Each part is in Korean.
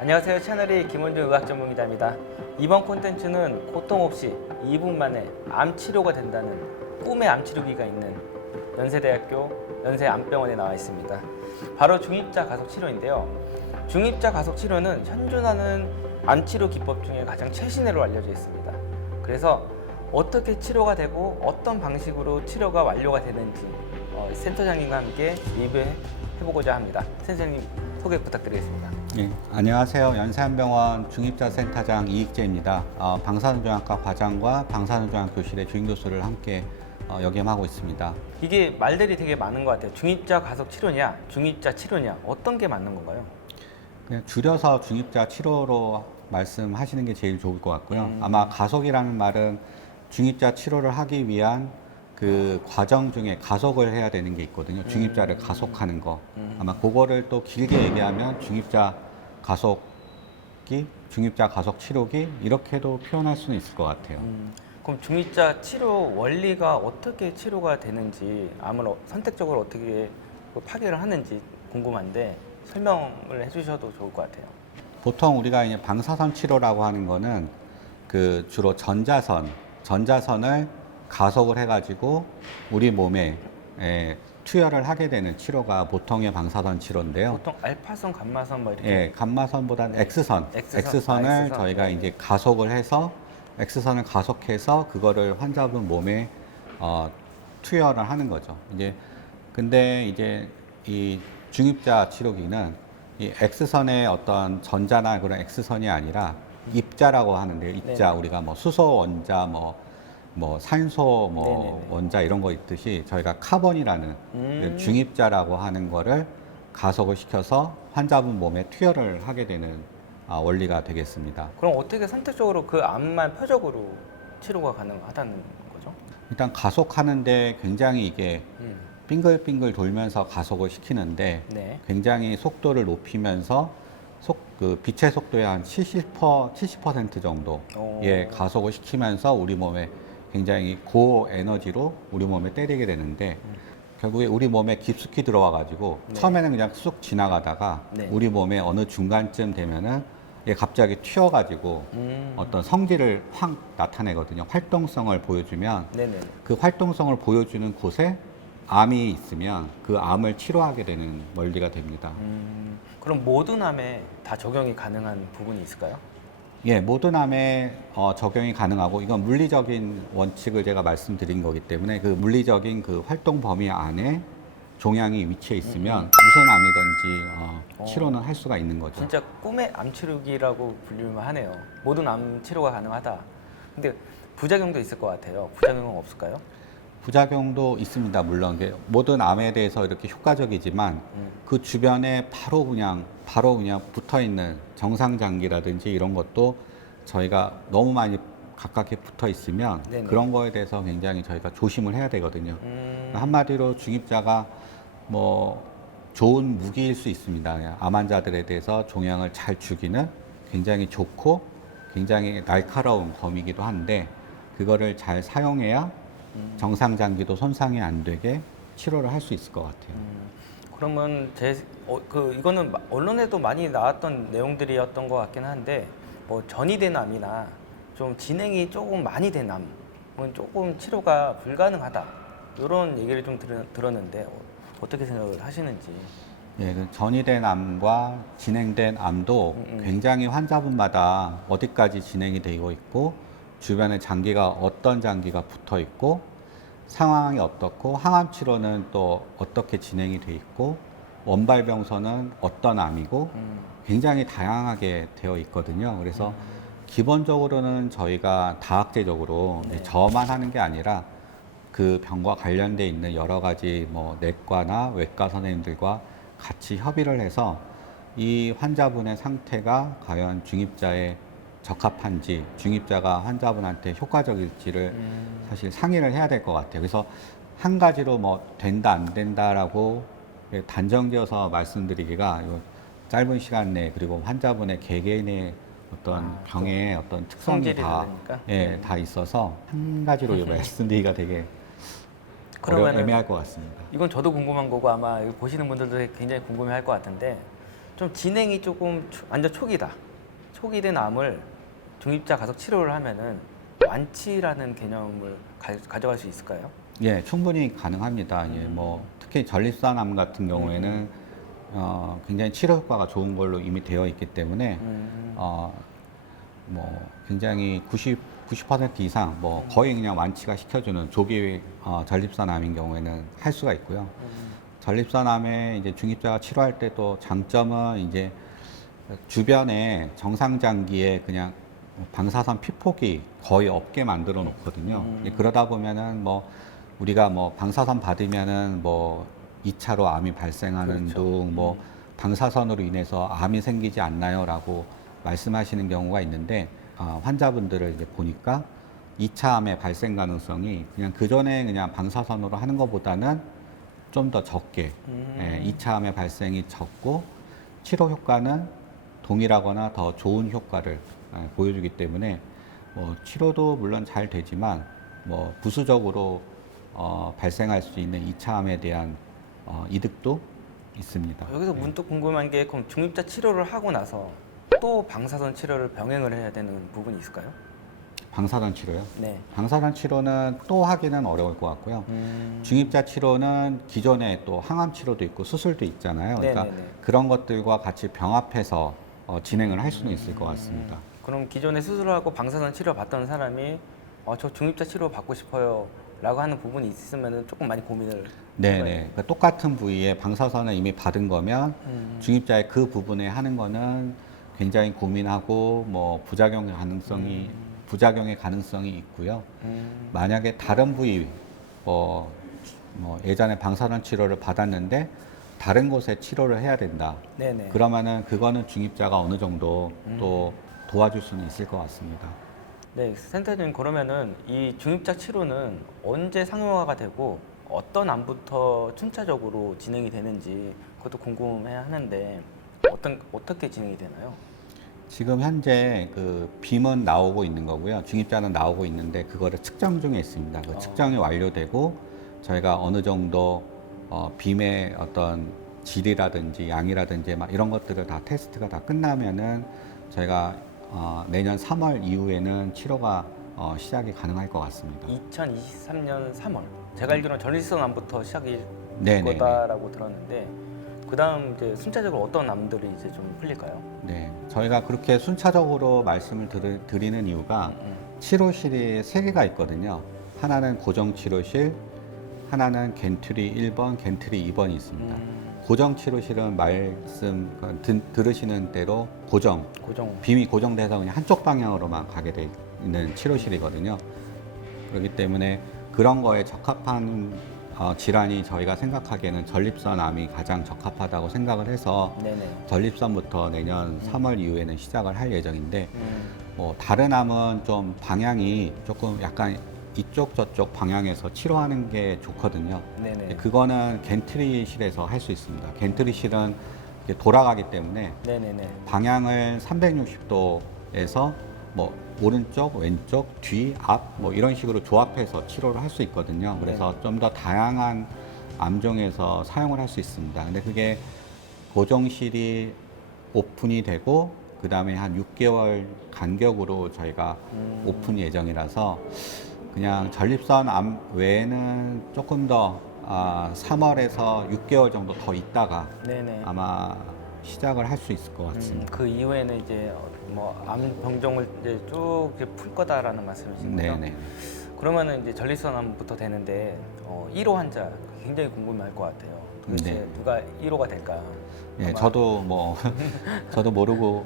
안녕하세요. 채널이 김원중 의학전문기자입니다. 이번 콘텐츠는 고통 없이 2분 만에 암 치료가 된다는 꿈의 암 치료기가 있는 연세대학교 연세암병원에 나와 있습니다. 바로 중입자 가속 치료인데요. 중입자 가속 치료는 현존하는 암 치료 기법 중에 가장 최신으로 알려져 있습니다. 그래서 어떻게 치료가 되고 어떤 방식으로 치료가 완료가 되는지 센터장님과 함께 리뷰해보고자 합니다. 선생님 소개 부탁드리겠습니다. 네, 안녕하세요. 연세암병원 중입자센터장 이익재입니다. 방사선종양과 과장과 방사선종양 교실의 주임교수를 함께 역임하고 있습니다. 이게 말들이 되게 많은 것 같아요. 중입자 가속 치료냐, 중입자 치료냐, 어떤 게 맞는 건가요? 그냥 줄여서 중입자 치료로 말씀하시는 게 제일 좋을 것 같고요. 아마 가속이라는 말은 중입자 치료를 하기 위한 그 과정 중에 가속을 해야 되는 게 있거든요. 중입자를 가속하는 거. 아마 그거를 또 길게 얘기하면 중입자 가속기, 중입자 가속 치료기 이렇게도 표현할 수는 있을 것 같아요. 그럼 중입자 치료 원리가 어떻게 치료가 되는지, 암을 선택적으로 어떻게 파괴를 하는지 궁금한데 설명을 해주셔도 좋을 것 같아요. 보통 우리가 이제 방사선 치료라고 하는 거는 그 주로 전자선을 가속을 해가지고 우리 몸에 투여를 하게 되는 치료가 보통의 방사선 치료인데요. 보통 알파선, 감마선 뭐 이렇게. 예, 감마선보다는 X선을 저희가 네. 이제 가속을 해서 X선을 가속해서 그거를 환자분 몸에 투여를 하는 거죠. 근데 이제 이 중입자 치료기는 이 X선의 어떤 전자나 그런 X선이 아니라 입자라고 하는데요. 입자. 네네. 우리가 뭐 수소 원자 산소 네네네. 원자 이런 거 있듯이 저희가 카본이라는 중입자라고 하는 거를 가속을 시켜서 환자분 몸에 투여를 하게 되는 원리가 되겠습니다. 그럼 어떻게 선택적으로 그 암만 표적으로 치료가 가능하다는 거죠? 일단 가속하는데 굉장히 이게 빙글빙글 돌면서 가속을 시키는데 네. 굉장히 속도를 높이면서 그 빛의 속도의 한 70% 정도의 가속을 시키면서 우리 몸에 굉장히 고에너지로 우리 몸에 때리게 되는데 결국에 우리 몸에 깊숙이 들어와 가지고 네. 처음에는 그냥 쑥 지나가다가 네. 우리 몸에 어느 중간쯤 되면은 얘 갑자기 튀어 가지고 어떤 성질을 확 나타내거든요. 활동성을 보여주면 네네. 그 활동성을 보여주는 곳에 암이 있으면 그 암을 치료하게 되는 원리가 됩니다. 그럼 모든 암에 다 적용이 가능한 부분이 있을까요? 예, 모든 암에 적용이 가능하고 이건 물리적인 원칙을 제가 말씀드린 거기 때문에 그 물리적인 그 활동 범위 안에 종양이 위치해 있으면 무슨 암이든지 치료는 할 수가 있는 거죠. 진짜 꿈의 암 치료기라고 불릴만 하네요. 모든 암 치료가 가능하다. 근데 부작용도 있을 것 같아요. 부작용은 없을까요? 부작용도 있습니다. 물론 모든 암에 대해서 이렇게 효과적이지만 그 주변에 바로 그냥 붙어 있는 정상장기라든지 이런 것도 저희가 너무 많이 가깝게 붙어 있으면 네네. 그런 거에 대해서 굉장히 저희가 조심을 해야 되거든요. 한마디로 중입자가 뭐 좋은 무기일 수 있습니다. 암 환자들에 대해서 종양을 잘 죽이는 굉장히 좋고 굉장히 날카로운 검이기도 한데 그거를 잘 사용해야 정상장기도 손상이 안 되게 치료를 할 수 있을 것 같아요. 그러면 이거는 언론에도 많이 나왔던 내용들이었던 것 같긴 한데 뭐 전이 된 암이나 좀 진행이 조금 많이 된 암은 조금 치료가 불가능하다 이런 얘기를 좀 들었는데 어떻게 생각을 하시는지. 예, 그 전이된 암과 진행된 암도 굉장히 환자분마다 어디까지 진행이 되고 있고 주변에 장기가 어떤 장기가 붙어 있고 상황이 어떻고 항암 치료는 또 어떻게 진행이 돼 있고 원발병선은 어떤 암이고 굉장히 다양하게 되어 있거든요. 그래서 기본적으로는 저희가 다학제적으로 네. 저만 하는 게 아니라 그 병과 관련돼 있는 여러 가지 뭐 내과나 외과 선생님들과 같이 협의를 해서 이 환자분의 상태가 과연 중입자에 적합한지 중입자가 환자분한테 효과적일지를 사실 상의를 해야 될 것 같아요. 그래서 한 가지로 뭐 된다 안 된다라고 단정지어서 말씀드리기가 짧은 시간 내에 그리고 환자분의 개개인의 어떤 병의 어떤 특성이 성질이 다, 다르니까. 다 있어서 한 가지로 말씀드리기가 되게 그러면은 애매할 것 같습니다. 이건 저도 궁금한 거고 아마 이거 보시는 분들도 굉장히 궁금해할 것 같은데 좀 진행이 조금 완전 초기다. 초기된 암을 중입자 가속 치료를 하면은 완치라는 개념을 가져갈 수 있을까요? 예, 충분히 가능합니다. 예, 뭐 특히 전립선암 같은 경우에는 굉장히 치료 효과가 좋은 걸로 이미 되어 있기 때문에 뭐 굉장히 90% 이상 뭐 거의 그냥 완치가 시켜주는 조기 전립선암인 경우에는 할 수가 있고요. 전립선암에 이제 중입자가 치료할 때 또 장점은 이제 주변에 정상 장기에 그냥 방사선 피폭이 거의 없게 만들어 놓거든요. 이제 그러다 보면은 뭐 우리가 뭐 방사선 받으면은 뭐 2차로 암이 발생하는 그렇죠. 둥, 뭐 방사선으로 인해서 암이 생기지 않나요라고 말씀하시는 경우가 있는데 환자분들을 이제 보니까 2차 암의 발생 가능성이 그냥 그 전에 그냥 방사선으로 하는 것보다는 좀 더 적게, 2차 암의 발생이 적고 치료 효과는 동일하거나 더 좋은 효과를 보여주기 때문에 뭐 치료도 물론 잘 되지만 뭐 부수적으로 발생할 수 있는 2차 암에 대한 이득도 있습니다. 여기서 네. 문득 궁금한 게 그럼 중입자 치료를 하고 나서 또 방사선 치료를 병행을 해야 되는 부분이 있을까요? 방사선 치료요? 네. 방사선 치료는 또 하기는 어려울 것 같고요. 중입자 치료는 기존에 또 항암 치료도 있고 수술도 있잖아요. 그러니까 네네네. 그런 것들과 같이 병합해서 진행을 할 수는 있을 것 같습니다. 그럼 기존에 수술하고 방사선 치료 받던 사람이 저 중입자 치료 받고 싶어요 라고 하는 부분이 있으면 조금 많이 고민을 네네. 해봐야 그러니까 똑같은 부위에 방사선을 이미 받은 거면 중입자의 그 부분에 하는 거는 굉장히 고민하고 뭐 부작용의 가능성이 있고요. 만약에 다른 부위 뭐 예전에 방사선 치료를 받았는데 다른 곳에 치료를 해야 된다. 네네. 그러면은 그거는 중입자가 어느 정도 또 도와줄 수는 있을 것 같습니다. 네, 센터장님 그러면은 이 중입자 치료는 언제 상용화가 되고 어떤 암부터 순차적으로 진행이 되는지 그것도 궁금해 하는데 어떻게 진행이 되나요? 지금 현재 그 빔은 나오고 있는 거고요. 중입자는 나오고 있는데 그거를 측정 중에 있습니다. 그 측정이 완료되고 저희가 어느 정도 빔의 어떤 질이라든지 양이라든지 막 이런 것들을 다 테스트가 다 끝나면은 저희가 내년 3월 이후에는 치료가 시작이 가능할 것 같습니다. 2023년 3월. 제가 알기로는 전립선 암부터 시작이 될 네네네. 거다라고 들었는데 그 다음 이제 순차적으로 어떤 암들이 이제 좀 풀릴까요? 네, 저희가 그렇게 순차적으로 말씀을 드리는 이유가 치료실이 3개가 있거든요. 하나는 고정 치료실, 하나는 겐트리 1번, 겐트리 2번이 있습니다. 고정 치료실은 들으시는 대로 고정. 빔이 고정돼서 그냥 한쪽 방향으로만 가게 돼 있는 치료실이거든요. 그렇기 때문에 그런 거에 적합한 질환이 저희가 생각하기에는 전립선암이 가장 적합하다고 생각을 해서 네네. 전립선부터 내년 3월 이후에는 시작을 할 예정인데 뭐 다른 암은 좀 방향이 조금 약간 이쪽 저쪽 방향에서 치료하는 게 좋거든요. 네네. 그거는 겐트리실에서 할 수 있습니다. 겐트리실은 이렇게 돌아가기 때문에 네네네. 방향을 360도에서 뭐 오른쪽, 왼쪽, 뒤, 앞 뭐 이런 식으로 조합해서 치료를 할 수 있거든요. 그래서 좀 더 다양한 암종에서 사용을 할 수 있습니다. 근데 그게 고정실이 오픈이 되고 그 다음에 한 6개월 간격으로 저희가 오픈 예정이라서 그냥 전립선 암 외에는 조금 더 3월에서 6개월 정도 더 있다가 네네. 아마 시작을 할 수 있을 것 같습니다. 그 이후에는 이제 암 병종을 이제 쭉 이제 풀 거다라는 말씀이신 거죠? 네네. 그러면은 이제 전립선암부터 되는데 1호 환자 굉장히 궁금할 것 같아요. 도대체 네. 누가 1호가 될까? 예, 아마- 저도 뭐 저도 모르고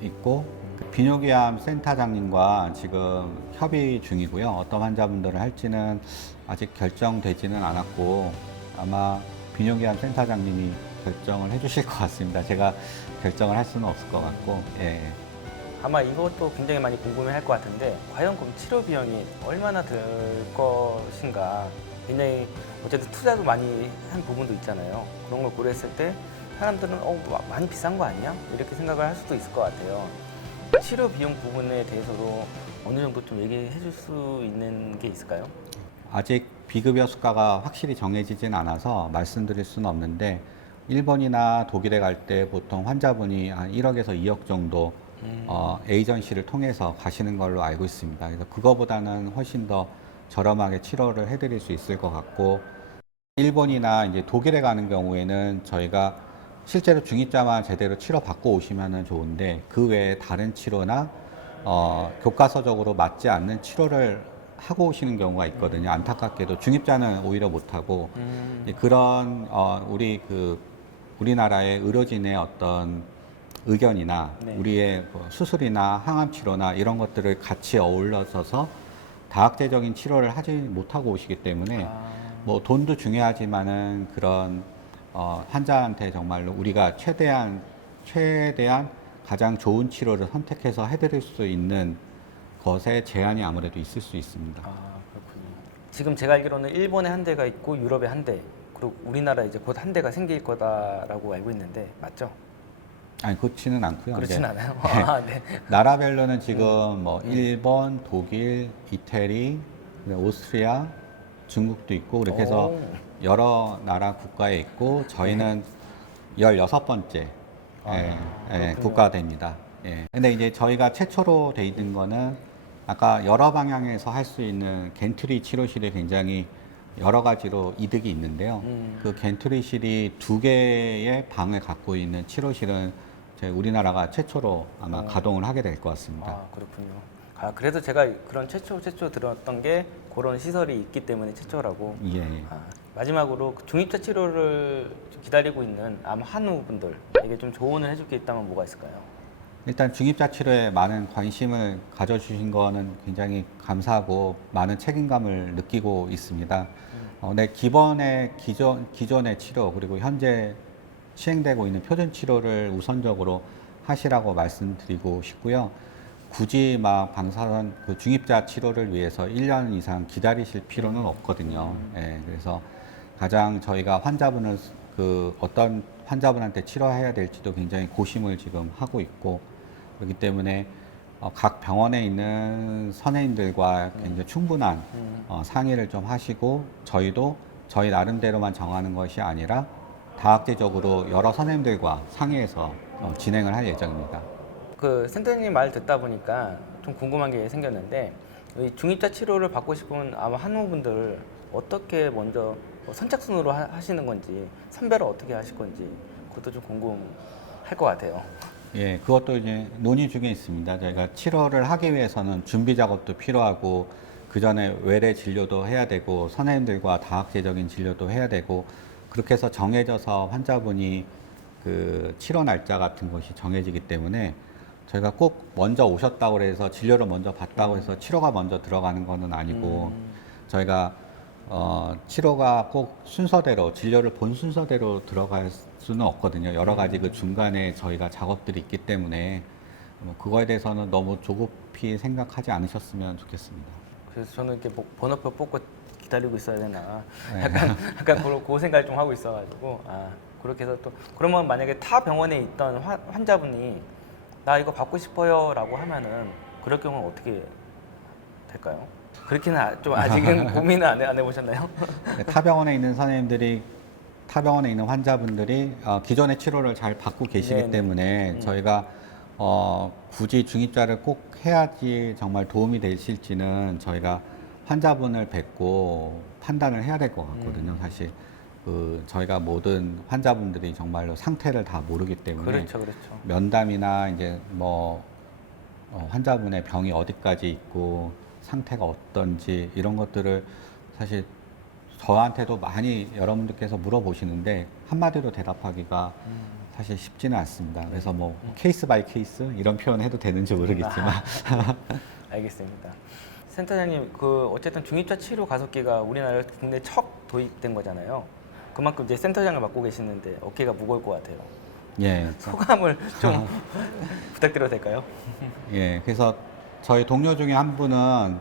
있고 그 비뇨기암 센터장님과 지금 협의 중이고요. 어떤 환자분들을 할지는 아직 결정되지는 않았고 아마 비뇨기암 센터장님이 결정을 해주실 것 같습니다. 제가 결정을 할 수는 없을 것 같고 예. 아마 이것도 굉장히 많이 궁금해할 것 같은데 과연 그럼 치료 비용이 얼마나 들 것인가 굉장히 어쨌든 투자도 많이 한 부분도 있잖아요. 그런 걸 고려했을 때 사람들은 많이 비싼 거 아니야? 이렇게 생각을 할 수도 있을 것 같아요. 치료 비용 부분에 대해서도 어느 정도 좀 얘기해 줄 수 있는 게 있을까요? 아직 비급여 수가가 확실히 정해지진 않아서 말씀드릴 수는 없는데 일본이나 독일에 갈 때 보통 환자분이 한 1억에서 2억 정도 에이전시를 통해서 가시는 걸로 알고 있습니다. 그래서 그거보다는 훨씬 더 저렴하게 치료를 해드릴 수 있을 것 같고, 일본이나 이제 독일에 가는 경우에는 저희가 실제로 중입자만 제대로 치료받고 오시면 좋은데, 그 외에 다른 치료나 교과서적으로 맞지 않는 치료를 하고 오시는 경우가 있거든요. 안타깝게도 중입자는 오히려 못하고, 그런 우리나라의 의료진의 어떤 의견이나 네. 우리의 뭐 수술이나 항암 치료나 이런 것들을 같이 어울러져서 다학제적인 치료를 하지 못하고 오시기 때문에 뭐 돈도 중요하지만은 그런 환자한테 정말로 우리가 최대한 가장 좋은 치료를 선택해서 해드릴 수 있는 것에 제한이 아무래도 있을 수 있습니다. 그렇군요. 지금 제가 알기로는 일본에 한 대가 있고 유럽에 한 대, 그리고 우리나라에 이제 곧 한 대가 생길 거다라고 알고 있는데 맞죠? 아니, 그렇지는 않고요. 그렇진 이제 않아요. 네. 나라별로는 지금 뭐 일본, 독일, 이태리, 오스트리아, 중국도 있고 그렇게 해서 오. 여러 나라 국가에 있고 저희는 16번째 그렇군요. 국가가 됩니다. 예. 근데 이제 저희가 최초로 돼 있는 거는 아까 여러 방향에서 할 수 있는 겐트리 치료실이 굉장히 여러 가지로 이득이 있는데요. 그 겐트리실이 2개의 방을 갖고 있는 치료실은 저희 우리나라가 최초로 아마 가동을 하게 될 것 같습니다. 그렇군요. 그래서 제가 그런 최초 들었던 게 그런 시설이 있기 때문에 최초라고. 예. 마지막으로 그 중입자 치료를 기다리고 있는 암 환우분들에게 좀 조언을 해줄 게 있다면 뭐가 있을까요? 일단 중입자 치료에 많은 관심을 가져주신 거는 굉장히 감사하고 많은 책임감을 느끼고 있습니다. 네, 기존의 치료 그리고 현재 시행되고 있는 표준 치료를 우선적으로 하시라고 말씀드리고 싶고요. 굳이 막 방사선 그 중입자 치료를 위해서 1년 이상 기다리실 필요는 없거든요. 예, 그래서 가장 저희가 환자분을 어떤 환자분한테 치료해야 될지도 굉장히 고심을 지금 하고 있고 그렇기 때문에 각 병원에 있는 선생님들과 굉장히 충분한 상의를 좀 하시고 저희도 저희 나름대로만 정하는 것이 아니라 다학제적으로 여러 선생님들과 상의해서 진행을 할 예정입니다. 그 센터님 말 듣다 보니까 좀 궁금한 게 생겼는데 이 중입자 치료를 받고 싶은 아마 환우분들 어떻게 먼저 선착순으로 하시는 건지 선별을 어떻게 하실 건지 그것도 좀 궁금할 것 같아요. 예, 그것도 이제 논의 중에 있습니다. 저희가 치료를 하기 위해서는 준비 작업도 필요하고 그 전에 외래 진료도 해야 되고 선생님들과 다학제적인 진료도 해야 되고 그렇게 해서 정해져서 환자분이 그 치료 날짜 같은 것이 정해지기 때문에 저희가 꼭 먼저 오셨다고 해서 진료를 먼저 받다고 해서 치료가 먼저 들어가는 것은 아니고 저희가 치료가 꼭 순서대로 진료를 본 순서대로 들어갈 수는 없거든요. 여러 가지 그 중간에 저희가 작업들이 있기 때문에 그거에 대해서는 너무 조급히 생각하지 않으셨으면 좋겠습니다. 그래서 저는 이렇게 번호표 뽑고 기다리고 있어야 되나 네. 약간 그 생각을 좀 하고 있어가지고 그렇게 해서 또 그러면 만약에 타 병원에 있던 환자분이 나 이거 받고 싶어요라고 하면은 그럴 경우는 어떻게 될까요? 그렇게는 좀 아직은 고민을 안 해보셨나요? 네, 타 병원에 있는 선생님들이 타 병원에 있는 환자분들이 기존의 치료를 잘 받고 계시기 네네. 때문에 저희가 굳이 중입자를 꼭 해야지 정말 도움이 되실지는 저희가 환자분을 뵙고 판단을 해야 될 것 같거든요. 사실 저희가 모든 환자분들이 정말로 상태를 다 모르기 때문에 그렇죠. 면담이나 이제 뭐 환자분의 병이 어디까지 있고 상태가 어떤지 이런 것들을 사실 저한테도 많이 여러분들께서 물어보시는데 한마디로 대답하기가 사실 쉽지는 않습니다. 그래서 뭐 케이스 바이 케이스 이런 표현 해도 되는지 모르겠지만 알겠습니다. 센터장님, 그 어쨌든 중입자 치료 가속기가 우리나라 국내 첫 도입된 거잖아요. 그만큼 이제 센터장을 맡고 계시는데 어깨가 무거울 것 같아요. 예, 소감을 좀 부탁드려도 될까요? 예, 그래서 저희 동료 중에 한 분은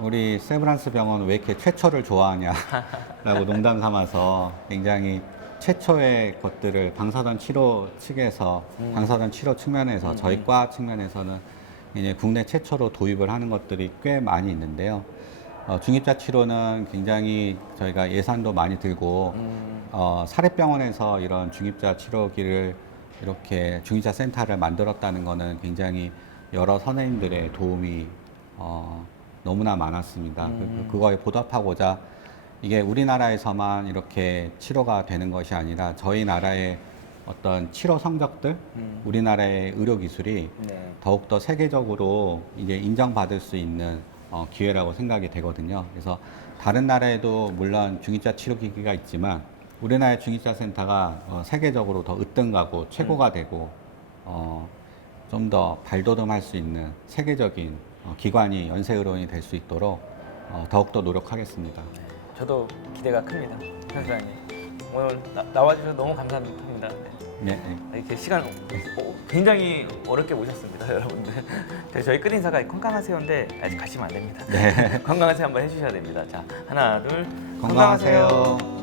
우리 세브란스 병원 왜 이렇게 최초를 좋아하냐라고 농담 삼아서 굉장히 최초의 것들을 방사선 치료 측에서 방사선 치료 측면에서 저희 과 측면에서는 이제 국내 최초로 도입을 하는 것들이 꽤 많이 있는데요. 중입자 치료는 굉장히 저희가 예산도 많이 들고 사립병원에서 이런 중입자 치료기를 이렇게 중입자 센터를 만들었다는 거는 굉장히 여러 선생님들의 도움이 너무나 많았습니다. 그거에 보답하고자 이게 우리나라에서만 이렇게 치료가 되는 것이 아니라 저희 나라의 어떤 치료 성적들, 우리나라의 의료 기술이 네. 더욱더 세계적으로 이제 인정받을 수 있는 기회라고 생각이 되거든요. 그래서 다른 나라에도 물론 중입자 치료기기가 있지만 우리나라의 중입자 센터가 세계적으로 더 으뜸가고 최고가 되고 좀 더 발돋움할 수 있는 세계적인 기관이 연세의료원이 될 수 있도록 더욱더 노력하겠습니다. 저도 기대가 큽니다. 선생님 오늘 나와주셔서 너무 감사합니다. 네. 네. 이렇게 시간 굉장히 어렵게 모셨습니다, 여러분들. 저희 끝인사가 건강하세요인데 아직 가시면 안 됩니다. 네. 건강하세요 한번 해주셔야 됩니다. 자, 하나, 둘, 건강하세요.